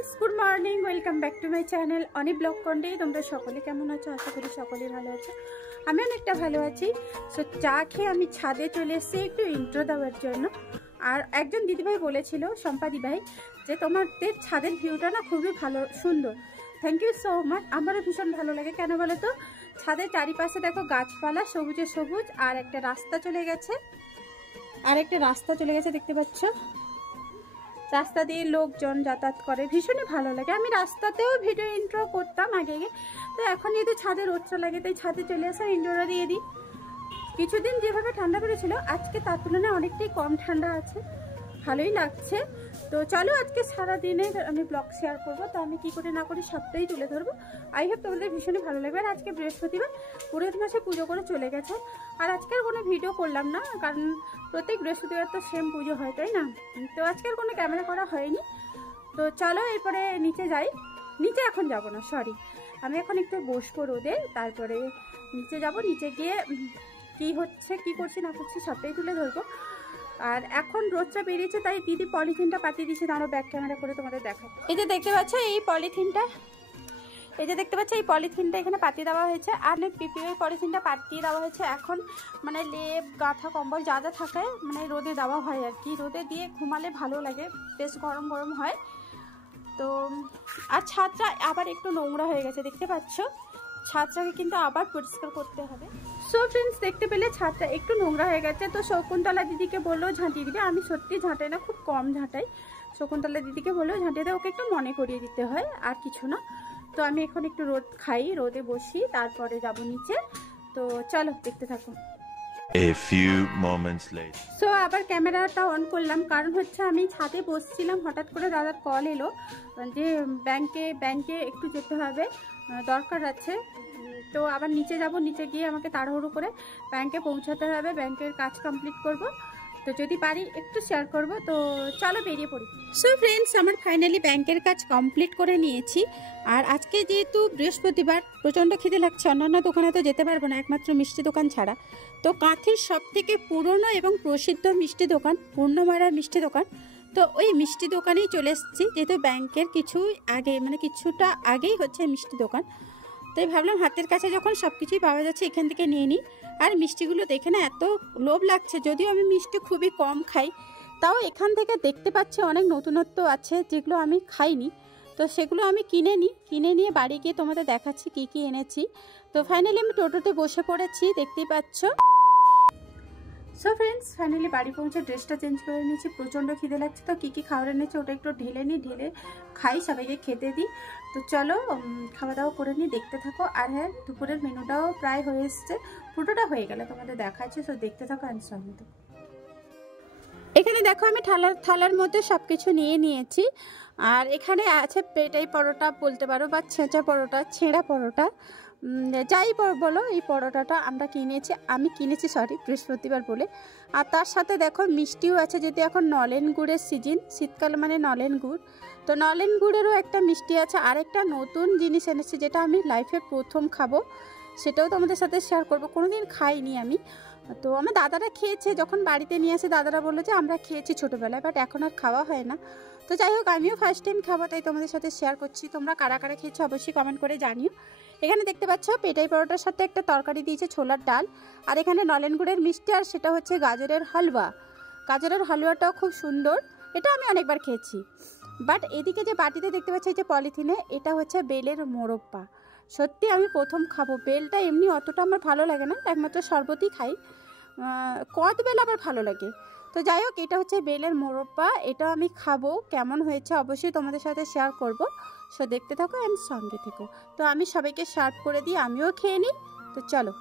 Friends good morning welcome back to my channel अनी blog कन्डे तुम्हारा सकले केमन आछो आशा करी सकले भालो आछो आमी अनेकटा भालो आछि। सो चा खेये आमी छादे चले एसेछि एकटु इंट्रो देওয়ার জন্য। আর একজন দিদিভাই বলেছিল শম্পা দিদিভাই যে তোমাদের ছাদের ভিউটা না খুবই ভালো সুন্দর। Thank you so much. আমারও ভীষণ ভালো লাগে। কেন বলো তো, ছাদের চারিপাশে দেখো গাছপালা সবুজে সবুজ আর একটা রাস্তা চলে গেছে দেখতে পাচ্ছ। রাস্তা দিয়ে লোকজন যাতায়াত করে, ভীষণই ভালো লাগে। আমি রাস্তাতেও ভিডিও ইন্ট্রো করতাম আগে, তো এখন যেহেতু ছাদে রোদটা লাগে তাই ছাদে চলে আসা ইন্ট্রোটা দিয়ে দিই। কিছুদিন যেভাবে ঠান্ডা পড়েছিল আজকে তার তুলনায় অনেকটাই কম ঠান্ডা আছে, ভালোই লাগছে। তো চলো আজকে সারা দিনে আমি ব্লগ শেয়ার করবো, তো আমি কি করে না করি সবটাই তুলে ধরবো। আই হোপ তোমাদের ভীষণই ভালো লাগবে। আর আজকে বৃহস্পতিবার, পুরোহিত মাসে পুজো করে চলে গেছে। আর আজকে আর কোনো ভিডিও করলাম না, কারণ প্রত্যেক বৃহস্পতিবার তো সেম পুজো হয়, তাই না? তো আজকে আর কোনো ক্যামেরা করা হয়নি। তো চলো এরপরে নিচে যাই। নিচে এখন যাব না, সরি, আমি এখন একটু বসবো রোদে, তারপরে নিচে যাব। নিচে গিয়ে কি হচ্ছে কি করছি না করছি সবটাই তুলে ধরবো। আর এখন রোদটা বেরিয়েছে তাই দিদি পলিথিনটা পাতিয়ে দিয়েছে, তারও ব্যাক ক্যামেরা করে তোমাদের দেখাবো। এই যে দেখতে পাচ্ছ এই পলিথিনটা, এই পলিথিনটা এখানে পাতিয়ে দেওয়া হয়েছে। আর পিপিএর পলিথিনটা পাতিয়ে দেওয়া হয়েছে। এখন মানে লেপ গাঁথা কম্বল যা যা থাকে মানে রোদে দেওয়া হয় আর কি। রোদে দিয়ে ঘুমালে ভালো লাগে, বেশ গরম গরম হয়। তো আর ছাদটা আবার একটু নোংরা হয়ে গেছে দেখতে পাচ্ছ, ছাদটাকে কিন্তু আবার পরিষ্কার করতে হবে। সো ফ্রেন্ডস দেখতে পেলে ছাদটা একটু নোংরা হয়ে গেছে। তো শকুন্তলা দিদিকে বললো ঝাঁটিয়ে দিবে, আমি সত্যি ঝাঁটাই না, খুব কম ঝাঁটাই। শকুন্তলা দিদিকে বললো ঝাঁটিয়ে দেয়, ওকে একটু মনে করিয়ে দিতে হয়, আর কিছু না। তো আমি এখন একটু রোদ খাই, রোদে বসি, তারপরে যাব নিচে। তো চলো দেখতে থাকো। A few moments later. So আবার ক্যামেরাটা অন করলাম, কারণ হচ্ছে আমি ছাদে বসছিলাম, হঠাৎ করে দাদার কল এলো যে ব্যাংকে একটু যেতে হবে, দরকার আছে। তো আবার নিচে যাব, নিচে গিয়ে আমাকে তাড়াহুড়ো করে ব্যাংকে পৌঁছাতে হবে, ব্যাংকের কাজ কমপ্লিট করব। তো যদি পারি একটু শেয়ার করব। তো চলো বেরিয়ে পড়ি। সো ফ্রেন্ডস আমার ফাইনালি ব্যাংকের কাজ কমপ্লিট করে নিয়েছি। আর আজকে যেহেতু বৃহস্পতিবার প্রচণ্ড খিদে লাগছে, অন্যান্য দোকানে তো যেতে পারবো না একমাত্র মিষ্টি দোকান ছাড়া। তো কাঁথির সবথেকে পুরনো এবং প্রসিদ্ধ মিষ্টি দোকান পূর্ণমারা মিষ্টি দোকান, তো ওই মিষ্টি দোকানেই চলে এসেছি। যেহেতু ব্যাংকের কিছুটা আগেই হচ্ছে মিষ্টি দোকান, তাই ভাবলাম হাতের কাছে যখন সব কিছুই পাওয়া যাচ্ছে এখান থেকে নিয়ে নিই। আর মিষ্টিগুলো দেখে না এত লোভ লাগছে, যদিও আমি মিষ্টি খুবই কম খাই, তাও এখান থেকে দেখতে পাচ্ছি অনেক নতুনত্ব আছে যেগুলো আমি খাইনি। তো সেগুলো আমি কিনে নিয়ে বাড়ি গিয়ে তোমাদের দেখাচ্ছি কি কি এনেছি। তো ফাইনালি আমি টোটোতে বসে পড়েছি, দেখতেই পাচ্ছ। সো ফ্রেন্ডস ফাইনালি বাড়ি পৌঁছে ড্রেসটা চেঞ্জ করে নিয়েছি, প্রচণ্ড খিদে লাগছে। তো কী কী খাবার এনেছি ওটা একটু ঢেলে খাই, সবাইকে খেতে দিই। তো চলো খাওয়া দাওয়া করে নিই, দেখতে থাকো। আর হ্যাঁ, দুপুরের মেনুটাও প্রায় হয়ে এসছে, পুরোটা হয়ে গেলে তোমাদের দেখাচ্ছি। সো দেখতে থাকো অ্যান্ড সঙ্গে থাকো। এখানে দেখো আমি থালার মধ্যে সব কিছু নিয়ে নিয়েছি। আর এখানে আছে পেটাই পরোটা বলতে পারো, বা ছেঁচা পরোটা, ছেঁড়া পরোটা, যাই বলো। এই পরোটাটা আমি কিনেছি বৃহস্পতিবার বলে। আর তার সাথে দেখো মিষ্টিও আছে, যেহেতু এখন নলেন গুড়ের সিজন, শীতকাল মানে নলেন গুড়। তো নলেন গুড়েরও একটা মিষ্টি আছে। আর একটা নতুন জিনিস এনেছি যেটা আমি লাইফে প্রথম খাবো, সেটাও তোমাদের সাথে শেয়ার করবো। কোনোদিন খাইনি আমি। তো আমার দাদারা খেয়েছে, যখন বাড়িতে নিয়ে আসে দাদারা বললো যে আমরা খেয়েছি ছোটোবেলায়, বাট এখন আর খাওয়া হয় না। তো যাই হোক, আমিও ফার্স্ট টাইম খাবো, তাই তোমাদের সাথে শেয়ার করছি। তোমরা কারা কারা খেয়েছো অবশ্যই কমেন্ট করে জানিও। এখানে দেখতে পাচ্ছ পেটাই পরোটার সাথে একটা তরকারি দিয়েছে, ছোলার ডাল। আর এখানে নলেন গুড়ের মিষ্টি, আর সেটা হচ্ছে গাজরের হালুয়া। গাজরের হালুয়াটাও খুব সুন্দর, এটা আমি অনেকবার খেয়েছি। বাট এদিকে যে বাটিতে দেখতে পাচ্ছি এই যে পলিথিনে, এটা হচ্ছে বেলের মোরব্বা। সত্যি আমি প্রথম খাবো। বেলটা এমনি অতটা আমার ভালো লাগে না, একমাত্র শরবতই খাই। কদ বেল আবার ভালো লাগে। তো যাই হোক, এটা হচ্ছে বেলের মোরব্বা, এটা আমি খাবো। কেমন হয়েছে অবশ্যই তোমাদের সাথে শেয়ার করব। সো দেখতে থাকো অ্যান্ড সঙ্গে থেকো। তো আমি সবাইকে সার্ভ করে দিই, আমিও খেয়ে নিই। তো চলো।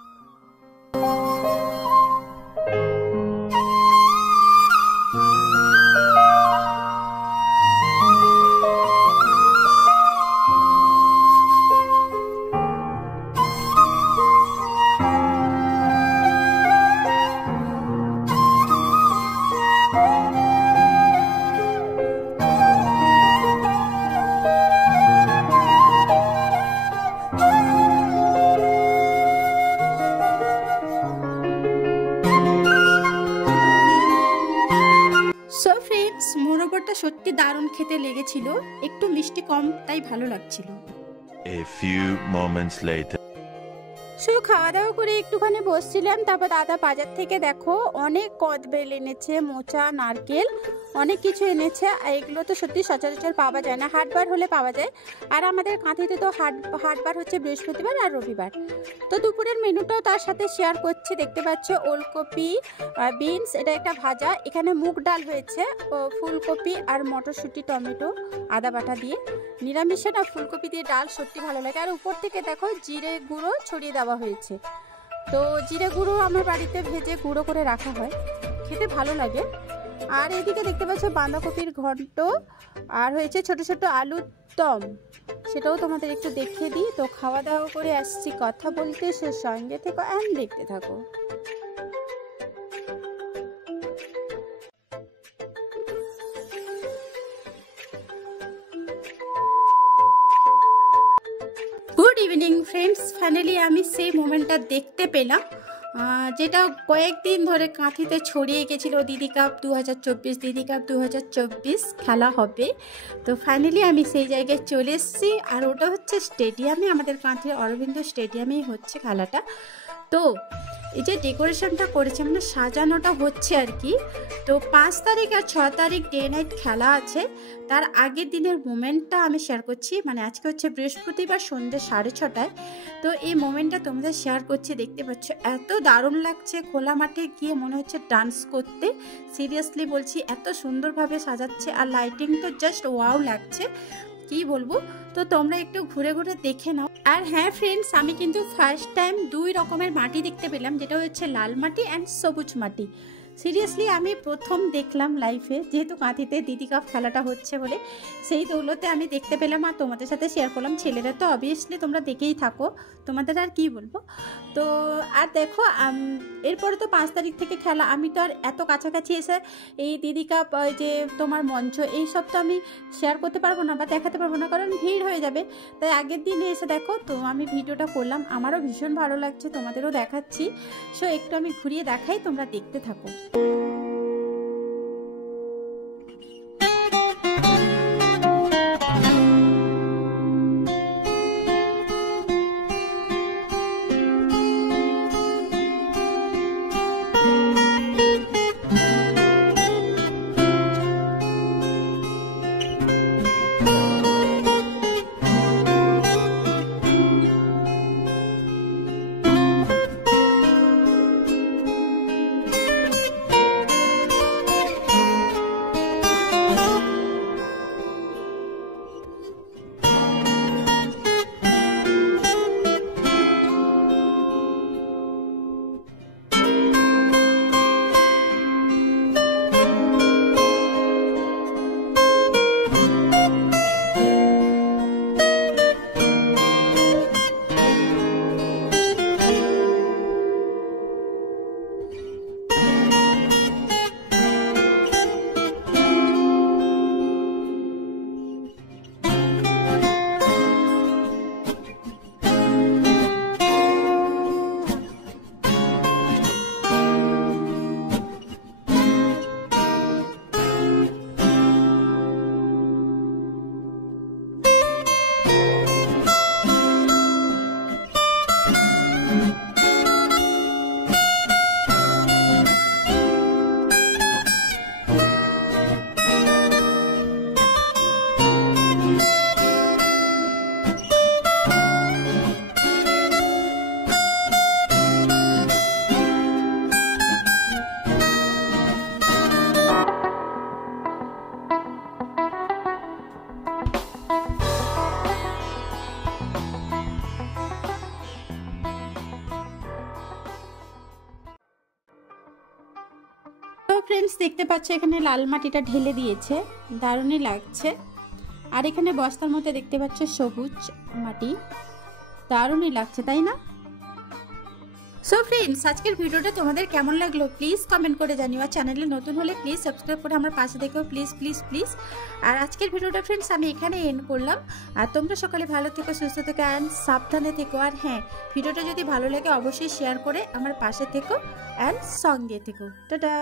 সত্যি দারুণ খেতে লেগেছিল, একটু মিষ্টি কম তাই ভালো লাগছিল। A few moments later. শুধু খাওয়া দাওয়া করে একটুখানি বসছিলাম, তারপর দাদা বাজার থেকে দেখো অনেক কদবেল এনেছে, মোচা, নারকেল, অনেক কিছু এনেছে। আর এগুলো তো সত্যি সচরাচর পাওয়া যায় না, হাটবার হলে পাওয়া যায়। আর আমাদের কাঁথিতে তো হাটবার হচ্ছে বৃহস্পতিবার আর রবিবার। তো দুপুরের মেনুটাও তার সাথে শেয়ার করছি। দেখতে পাচ্ছ ওলকপি, বিনস, এটা একটা ভাজা, এখানে মুগ ডাল হয়েছে, ফুলকপি আর মটরশুঁটি, টমেটো, আদা বাটা দিয়ে। নিরামিষে না ফুলকপি দিয়ে ডাল সত্যি ভালো লাগে। আর উপর থেকে দেখো জিরে গুঁড়ো ছড়িয়ে দেওয়া হয়েছে। তো জিরে গুঁড়ো আমার বাড়িতে ভেজে গুঁড়ো করে রাখা হয়, খেতে ভালো লাগে। আর এদিকে দেখতে পাচ্ছ বাঁধাকপির ঘন্ট, আর হয়েছে ছোট ছোট আলুর দম, সেটাও তোমাদের একটু দেখিয়ে দিই। তো খাওয়া দাওয়া করে আসছি কথা বলতে, সে সঙ্গে থেকো অ্যান্ড দেখতে থাকো। গুড ইভিনিং ফ্রেন্ডস, ফাইনালি আমি সেই মোমেন্টটা দেখতে পেলাম যেটা কয়েকদিন ধরে কাঁথিতে ছড়িয়ে গেছিলো। দিদি কাপ 2024, দিদি কাপ 2024 খেলা হবে। তো ফাইনালি আমি সেই জায়গায় চলে এসেছি, আর ওটা হচ্ছে স্টেডিয়ামে, আমাদের কাঁথির অরবিন্দ স্টেডিয়ামেই হচ্ছে খেলাটা। তো এই যে ডেকোরেশনটা করেছে, মানে সাজানোটা হচ্ছে আর কি। তো 5 তারিখ আর 6 তারিখ ডে নাইট খেলা আছে। তার আগের দিনের মোমেন্টটা আমি শেয়ার করছি, মানে আজকে হচ্ছে বৃহস্পতিবার সন্ধ্যে 6:30টায়। তো এই মোমেন্টটা তোমাদের শেয়ার করছি। দেখতে পাচ্ছ এত দারুণ লাগছে, খোলা মাঠে গিয়ে মনে হচ্ছে ডান্স করতে। সিরিয়াসলি বলছি, এত সুন্দরভাবে সাজাচ্ছে, আর লাইটিং তো জাস্ট ওয়াও লাগছে, কি বলবো। তো তোমরা একটু ঘুরে ঘুরে দেখে নাও। আর হ্যাঁ ফ্রেন্ডস, আমি কিন্তু ফার্স্ট টাইম 2 রকমের মাটি দেখতে পেলাম, যেটা হচ্ছে লাল মাটি অ্যান্ড সবুজ মাটি। সিরিয়াসলি আমি প্রথম দেখলাম লাইফে, যেহেতু কাঁথিতে দিদি কাপ খেলাটা হচ্ছে বলে, সেই দৌলতে আমি দেখতে পেলাম আর তোমাদের সাথে শেয়ার করলাম। ছেলেরা তো অবভিয়াসলি তোমরা দেখেই থাকো, তোমাদের আর কি বলবো। তো আর দেখো এরপরে তো 5 তারিখ থেকে খেলা। আমি তো আর এত কাছাকাছি এসে এই দিদি কাপ, যে তোমার মঞ্চ, এইসব তো আমি শেয়ার করতে পারবো না বা দেখাতে পারবো না, কারণ ভিড় হয়ে যাবে। তাই আগের দিনে এসে দেখো তো আমি ভিডিওটা করলাম, আমারও ভীষণ ভালো লাগছে, তোমাদেরও দেখাচ্ছি। সো একটু আমি ঘুরিয়ে দেখাই, তোমরা দেখতে থাকো। ফ্রেন্ডস দেখতে পাচ্ছ এখানে লাল মাটিটা ঢেলে দিয়েছে, দারুণই লাগছে। আর এখানে বস্তার মধ্যে দেখতে পাচ্ছ সবুজ মাটি, দারুণই লাগছে, তাই না? সো ফ্রেন্ডস, আজকের ভিডিওটা তোমাদের কেমন লাগলো প্লিজ কমেন্ট করে জানিও। আর চ্যানেলে নতুন হলে প্লিজ সাবস্ক্রাইব করে আমার পাশে দেখো, প্লিজ প্লিজ প্লিজ। আর আজকের ভিডিওটা ফ্রেন্ডস আমি এখানে এন্ড করলাম। আর তোমরা সকালে ভালো থেকো, সুস্থ থেকো অ্যান্ড সাবধানে থেকো। আর হ্যাঁ, ভিডিওটা যদি ভালো লাগে অবশ্যই শেয়ার করে আমার পাশে থেকো অ্যান্ড সঙ্গে থেকো। টাটা।